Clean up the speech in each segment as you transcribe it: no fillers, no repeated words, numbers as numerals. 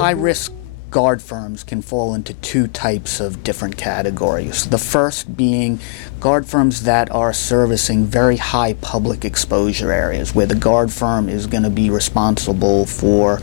High-risk guard firms can fall into two types of different categories. The first being guard firms that are servicing very high public exposure areas, where the guard firm is going to be responsible for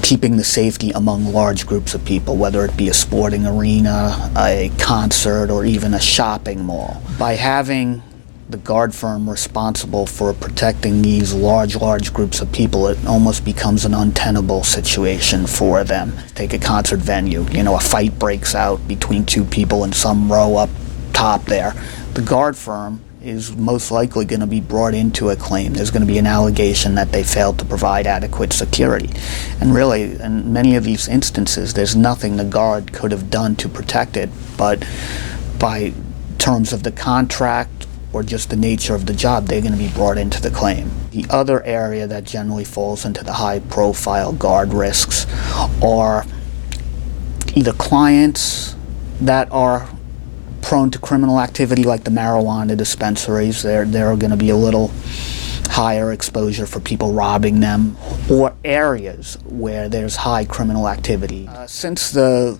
keeping the safety among large groups of people, whether it be a sporting arena, a concert, or even a shopping mall. By having the guard firm responsible for protecting these large groups of people, it almost becomes an untenable situation for them. Take a concert venue, a fight breaks out between two people in some row up top there. The guard firm is most likely going to be brought into a claim. There's going to be an allegation that they failed to provide adequate security. And really, in many of these instances, there's nothing the guard could have done to protect it, but by terms of the contract or just the nature of the job, they're going to be brought into the claim. The other area that generally falls into the high-profile guard risks are either clients that are prone to criminal activity, like the marijuana dispensaries. They're going to be a little higher exposure for people robbing them, or areas where there's high criminal activity. Since the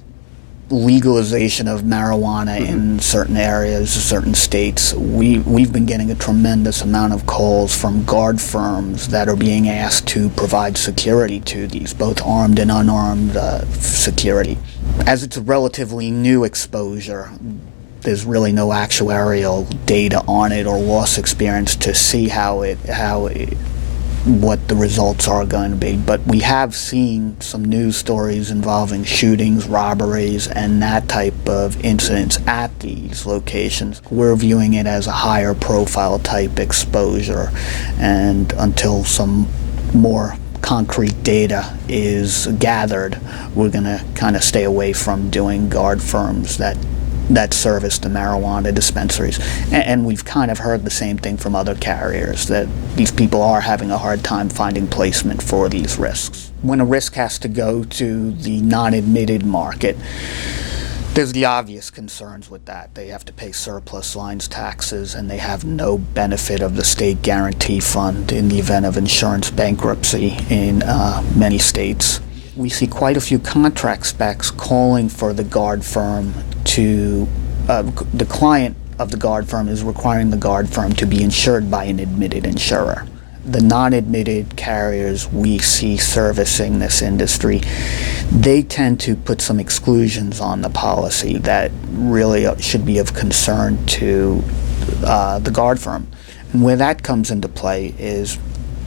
legalization of marijuana in certain areas, certain states, we've been getting a tremendous amount of calls from guard firms that are being asked to provide security to these, both armed and unarmed security. As it's a relatively new exposure, there's really no actuarial data on it or loss experience to see what the results are going to be. But we have seen some news stories involving shootings, robberies, and that type of incidents at these locations. We're viewing it as a higher profile type exposure, and until some more concrete data is gathered, we're going to kind of stay away from doing guard firms that service the marijuana dispensaries. And we've kind of heard the same thing from other carriers, that these people are having a hard time finding placement for these risks. When a risk has to go to the non-admitted market, there's the obvious concerns with that. They have to pay surplus lines taxes, and they have no benefit of the state guarantee fund in the event of insurance bankruptcy in many states. We see quite a few contract specs calling for the guard firm to, the client of the guard firm is requiring the guard firm to be insured by an admitted insurer. The non-admitted carriers we see servicing this industry, they tend to put some exclusions on the policy that really should be of concern to the guard firm. And where that comes into play is,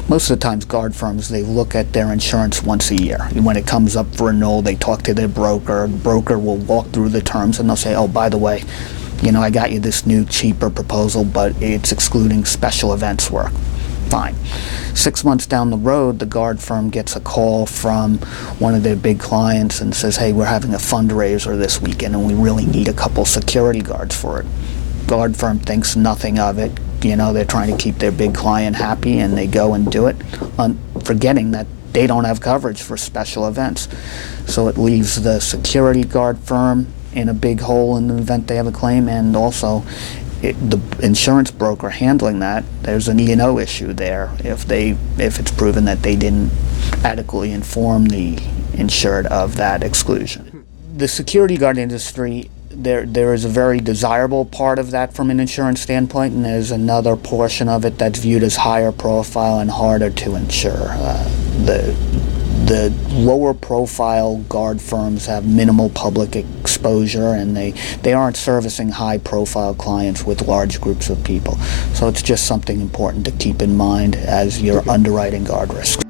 most of the times guard firms, they look at their insurance once a year. When it comes up for renewal, they talk to their broker. The broker will walk through the terms and they'll say, oh, by the way, I got you this new cheaper proposal, but it's excluding special events work. Fine. 6 months down the road, the guard firm gets a call from one of their big clients and says, hey, we're having a fundraiser this weekend and we really need a couple security guards for it. Guard firm thinks nothing of it. They're trying to keep their big client happy, and they go and do it, forgetting that they don't have coverage for special events. So it leaves the security guard firm in a big hole in the event they have a claim, and also the insurance broker handling that, there's an E&O issue there if it's proven that they didn't adequately inform the insured of that exclusion. The security guard industry, there is a very desirable part of that from an insurance standpoint, and there's another portion of it that's viewed as higher profile and harder to insure. The lower profile guard firms have minimal public exposure, and they aren't servicing high profile clients with large groups of people. So it's just something important to keep in mind as you're underwriting guard risks.